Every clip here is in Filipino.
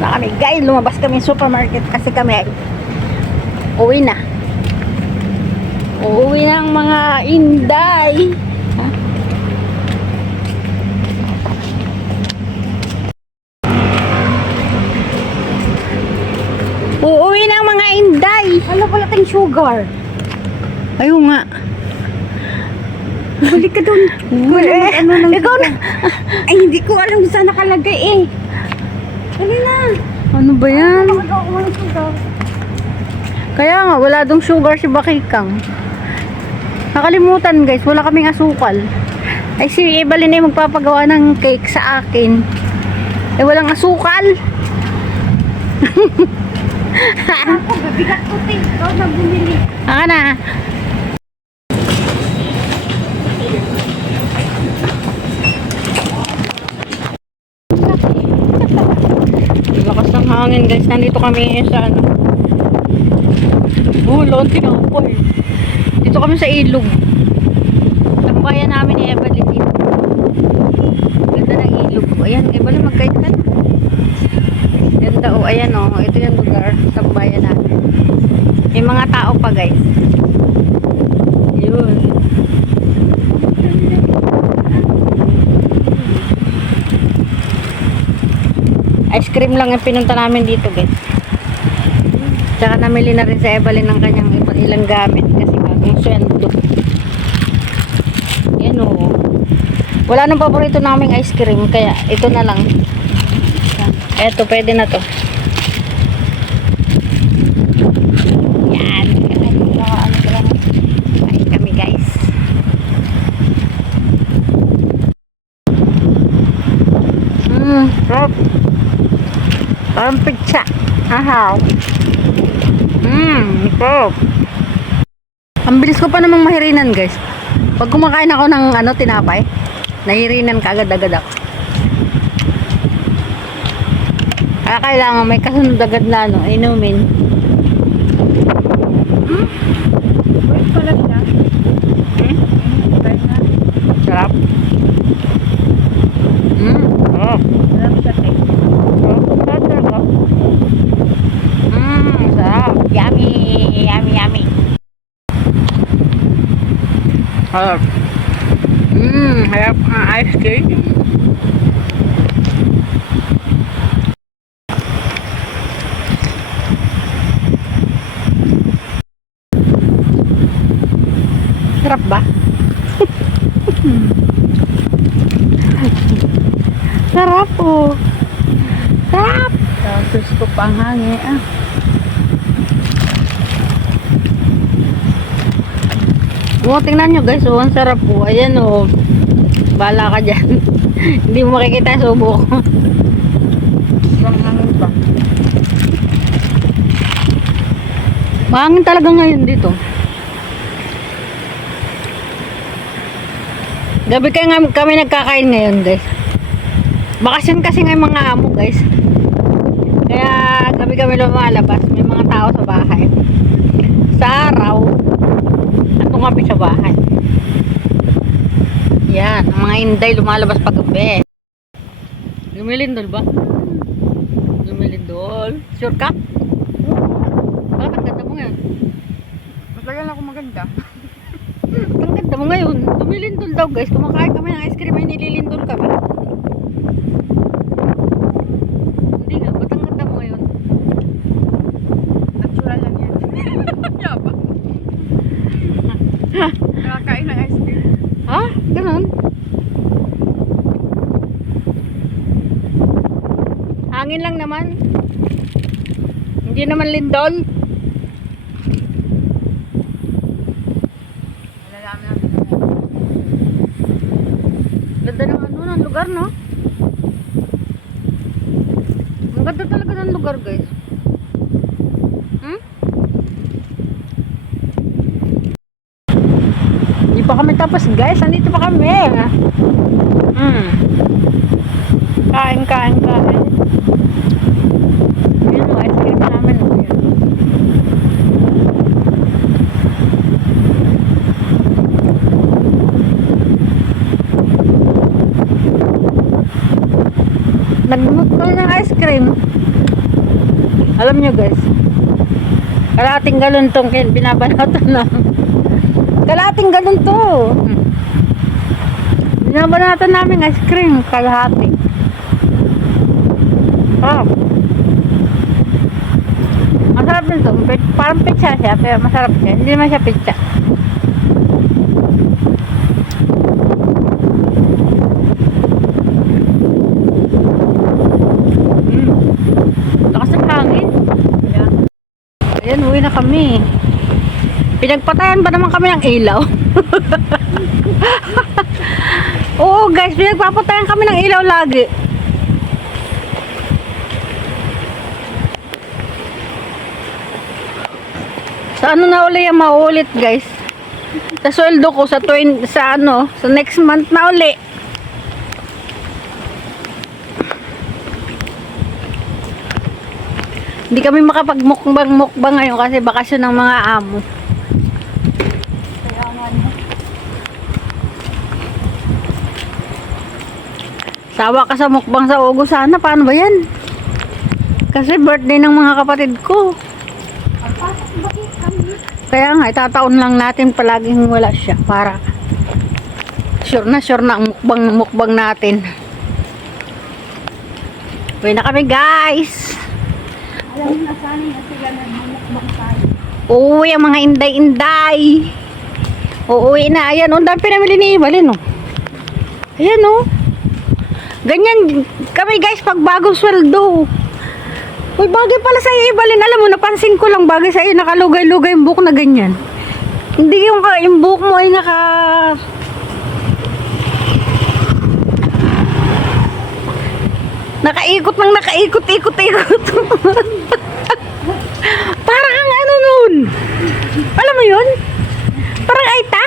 na kami guys, lumabas kami supermarket kasi kami ay uwi na. Uuwi na ang mga inday. Ha? Uuwi na ang mga inday. Ano pala tayong sugar? Ayaw nga. Balik ka doon. Ano nang Ikaw na. Ay, hindi ko alam kung saan nakalagay eh. Dali na. Ano ba yan? Nakagawa ko ng sugar. Kaya nga, wala dong sugar si Bakikang. Nakalimutan guys, wala kaming asukal. Ay si Evelyn ay magpapagawa ng cake sa akin. Eh walang asukal. Ako, babigat ko te. Ikaw na bumili. Aka na. Lakas ng hangin guys. Nandito kami ngayon sa ano. Bulon, tinapoy. Dito kami sa ilog. Tambayan namin ni Evelyn dito. Ganda ng ilog. Ayan, Evelyn, magkait ka na. Ganda o, ayan o. Ito yung lugar. Tambayan namin. May mga tao pa guys. Yun. Ice cream lang yung pinunta namin dito guys. Tsaka namili na rin sa Evelyn ng kanyang ilang gamit kasi bagong sweldo. Yan o. Wala nang paborito naming ice cream kaya ito na lang. Eto, pwede na to. Yan. Kain kami guys. Sarap. Parang pizza. Ahaw. Sarap. Ang bilis ko pa namang mahirinan guys. Pag kumakain ako ng ano, tinapay, nahirinan ka agad-agad ako. Kaya kailangan may kasunod agad na ano, inumin. Wait pala siya. Sarap. Sarap. Sarap siya te. Sarap. Sarap. Yummy. Yummy, yummy. Harap. Harap ang ice cream. Sarap ba? Sarap po. Sarap. Tapos ko pang hangin ah. O, tingnan nyo guys, ang sarap po. Ayan o. Bala ka dyan. Hindi mo makikita yung subo ko. Ibang hangin pa. Mahangin talaga ngayon dito. Gabi kami nagkakain ngayon guys. Bakasyon kasi ngayon mga amo guys. Kaya gabi kami lumalabas. May mga tao sa bahay. Sa araw, andun kami sa bahay. Yan, ang mga inday lumalabas pag gabi. Lumilindol ba? Lumilindol. Sure ka? Bakit ganda mo ngayon? Matagal ako maganda. Ang ganda mo ngayon. Lumilindol daw guys. Kumakain kami ng ice cream ay nililindol kami. Hindi nga, ba't ang ganda mo ngayon? Natural lang yan. Yaba. Nakakain ng ice cream. Ha? Ganun? Hangin lang naman. Hindi naman lindol. Malalaman natin na. Ganda ng ano, ng lugar, no? Ang ganda talaga ng lugar, guys. Hindi pa kami tapos, guys. Andito pa kami. Kain. Yun, ice cream namin. Yun. Nagbunot ko ng ice cream. Alam nyo guys, kalating galon tong binabanatan na. Kalating galon to. Binabanatan namin ice cream, kalahati. Masarap nito. Parang pizza siya, pero masarap siya. Hindi naman siya pizza. Lakas ng hangin. Ayan, uwi na kami. Pinagpatayan ba naman kami ng ilaw? Oo guys, pinagpapatayan kami ng ilaw lagi. Sa ano na uli yung maulit guys? Sa sweldo ko sa sa next month na uli. Hindi kami makapagmukbang ngayon kasi bakasyon ng mga amo. Sawa ka sa mukbang sa Ugo sana. Paano ba yan? Kasi birthday ng mga kapatid ko. Kaya nga, itataon lang natin palaging wala siya para sure na ang mukbang natin. Uwi na kami guys. Alam mo na sana na sila nagmumukbang tayo. Uuwi ang mga inday-inday. Uuwi na. Ayan, ang dami pinamili ni Ibalin, oh. Ayan, oh. Ganyan kami guys pag bagong sweldo. Uy, bagay pala sa Ibalin. Alam mo, napansin ko lang bagay sa iyo. Nakalugay-lugay yung buhok na ganyan. Hindi yung buhok mo ay nakaikot. Parang ang ano nun. Alam mo yun? Parang aita.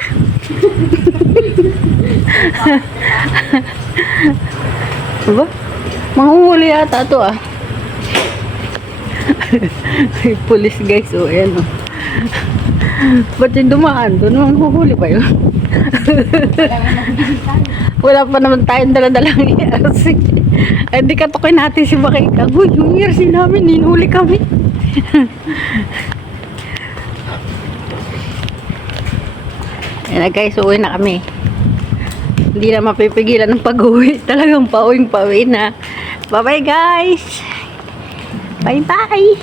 Diba? Manguhuli yata ito ah. Ay, pulis guys. O, ayan o. Ba't yung dumaan? Doon manguhuli pa yun. Wala pa naman tayong daladalang ERC. Ay, di katukin natin si Bakika. Uy, yung ERC namin, ninuli kami. Ayan na guys, uwi na kami. Hindi na mapipigilan ng pag-uwi. Talagang pauwing-pauwi na. Bye-bye guys! Bye-bye!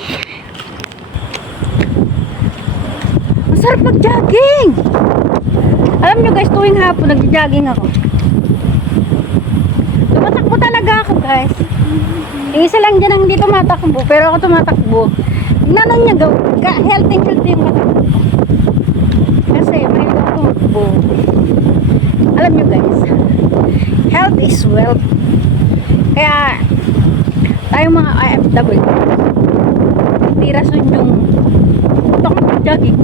Masarap mag-jogging! Alam nyo guys, tuwing hapon nag-jogging ako. Tumatakbo talaga ako guys. Yung isa lang dyan ang hindi tumatakbo, pero ako tumatakbo. Tignan niya, healthy yung katakbo. Kasi may tumakbo. Alam nyo guys, health is wealth. Kaya tayong mga IFW, hindi rason yung jogging.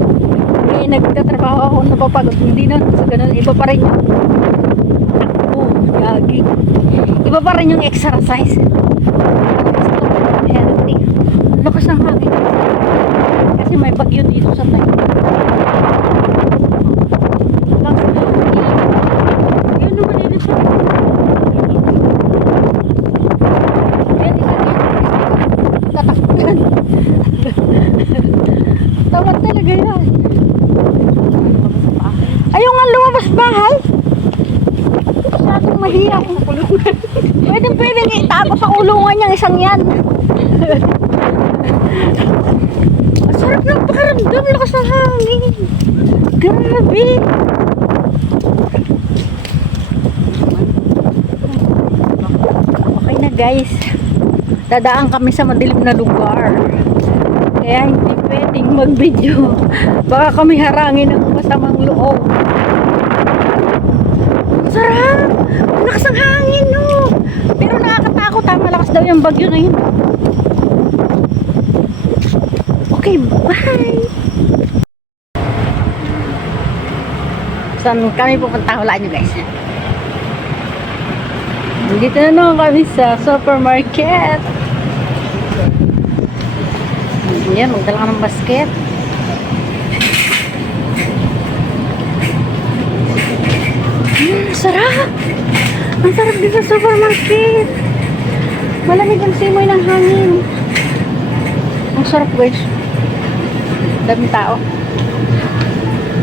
Eh, nagtatrabaho ako, napapagod. Hindi na sa ganun, iba pa rin yung jogging. Iba pa rin yung exercise. Healthy. Lakas ng hangin. Kasi may bagyo dito sa tayo. Yun naman yun ito. Tatakpan. Tawad talaga yan. Ayaw nga lumabas bahay. Masyadong mahiya akong kulungan. Pwedeng itago sa kulungan niyang isang yan. Masarap ng pakaramdam. Lakas ng hangin. Grabe. Okay na guys. Dadaan kami sa madilim na lugar. Kaya hindi pwedeng mag-video. Baka kami harangin ng masamang loob. Sarap! Malakas ang hangin, no? Pero nakakatakot, ha? Malakas daw yung bagyo na yun. Okay, bye! Saan kami pupunta? Hulaan nyo, guys. Dito na naman kami sa supermarket. Yan, magdala ka ng basket. Sarap! Ang sarap dito sa supermarket. Malamig ang simoy ng hangin. Ang sarap guys. Daming tao.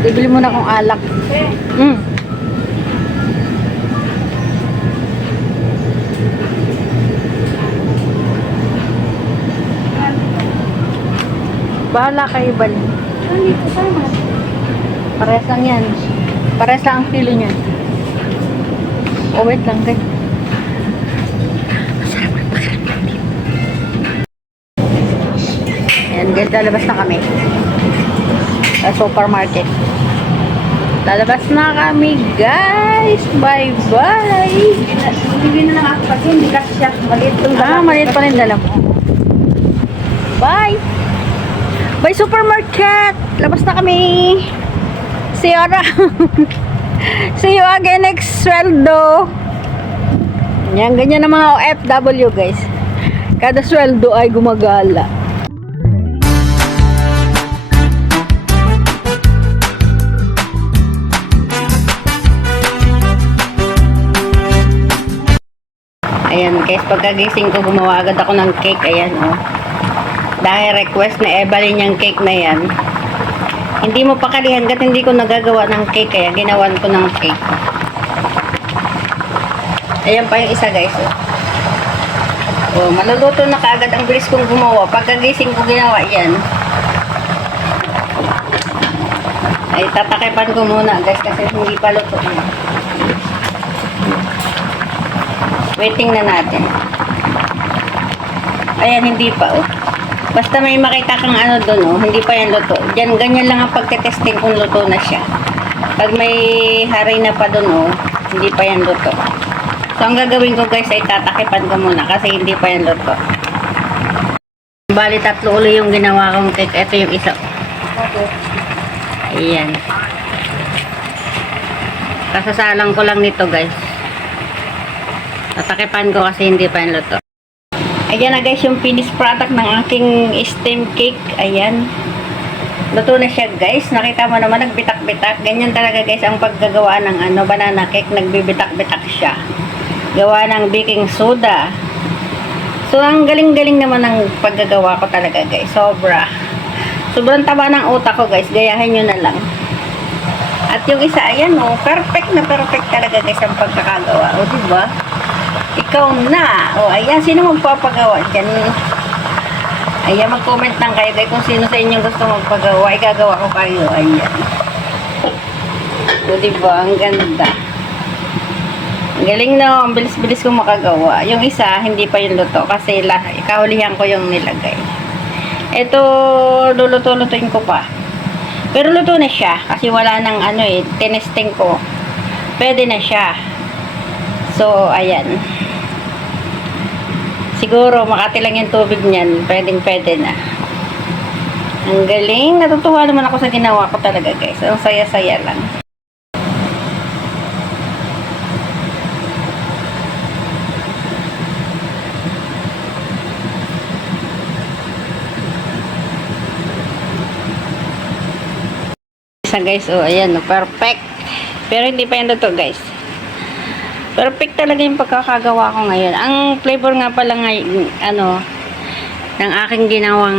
Bibili muna akong alak. Bahala kayo ba? Dito sama. Parehas lang yan. Parehas lang ang kilo niyan. Oh, wait lang guys. Masarap ang pakiramdam dito. Ayan guys, lalabas na kami. Sa supermarket. Lalabas na kami guys. Bye bye. Hindi na lang ako kasi hindi kasi siya. Maliit yung Maliit pa rin dala mo. Bye. Bye supermarket. Labas na kami. See you around. See you again next sweldo. Yan, ganyan ang mga OFW guys. Kada sweldo ay gumagala. Ayan guys, pagkagising ko gumawa agad ako ng cake. Ayan oh. Dahil request na Evelyn yung cake na yan. Hindi mo pakali hanggat hindi ko nagagawa ng cake. Kaya ginawan ko ng cake. Ayan pa yung isa guys oh. Oh, maluluto na kaagad. Ang bilis kong gumawa. Pagkagising ko ginawa yan. Ay tatakipan ko muna guys kasi hindi pa luto. Waiting na natin. Ayan, hindi pa oh. Basta may makita kang ano doon oh, hindi pa yan luto. Diyan, ganyan lang ang pagtetesting kung luto na siya. Pag may hari na pa doon oh, hindi pa yan luto. So, ang gagawin ko guys ay tatakipan ko muna kasi hindi pa yan luto. Bali, 3 uli yung ginawa kong cake. Ito yung isa. Okay. Ayan. Kasasalang ko lang nito guys. Tatakipan ko kasi hindi pa yan luto. Ayan na guys yung finished product ng aking steam cake. Ayan. Luto na siya guys. Nakita mo naman nagbitak-bitak. Ganyan talaga guys ang paggagawa ng banana cake. Nagbibitak-bitak siya. Gawa ng baking soda. So ang galing-galing naman ng paggagawa ko talaga guys. Sobra. Sobrang taba ng utak ko guys. Gayahin nyo na lang. At yung isa ayan oh. Perfect na perfect talaga guys ang pagkakagawa. O diba? Ikaw na. O, ayan. Sino magpapagawa dyan? Ayan, mag-comment lang kayo guys kung sino sa inyo gusto magpagawa. Igagawa ko kayo. Ayan. O, diba? Ang ganda. Ang galing na. Ang bilis-bilis kong makagawa. Yung isa, hindi pa yung luto. Kasi ikahulihan ko yung nilagay. Ito, luluto-lutuin ko pa. Pero luto na siya. Kasi wala nang tinesting ko. Pwede na siya. So, ayan. Siguro, makati lang yung tubig niyan. Pwedeng-pwede na. Ang galing. Natutuwa naman ako sa ginawa ko talaga, guys. Ang saya-saya lang. Isa, guys. Oh, ayan. Perfect. Pero hindi pa yan luto, guys. Perfect talaga yung pagkakagawa ko ngayon. Ang flavor nga pala ngayon, ng aking ginawang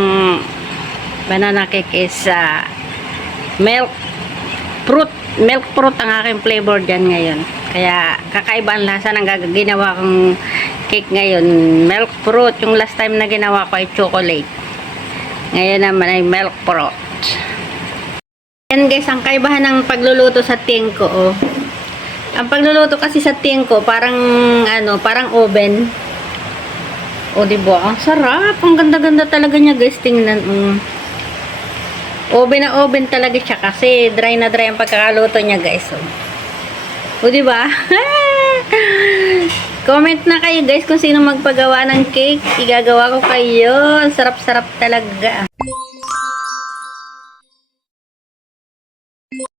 banana cake is milk fruit. Milk fruit ang aking flavor dyan ngayon. Kaya kakaiba ang lasa ng ginawa kong cake ngayon. Milk fruit. Yung last time na ginawa ko ay chocolate. Ngayon naman ay milk fruit. Yan guys, ang kaibahan ng pagluluto sa tingko oh. Ang pagluluto kasi sa tingko, parang oven. O, diba? Ang sarap. Ang ganda-ganda talaga niya, guys. Tingnan. Oven na oven talaga siya kasi dry na dry ang pagkakaluto niya, guys. O, diba? Comment na kayo, guys, kung sino magpagawa ng cake. Igagawa ko kayo. Ang sarap-sarap talaga.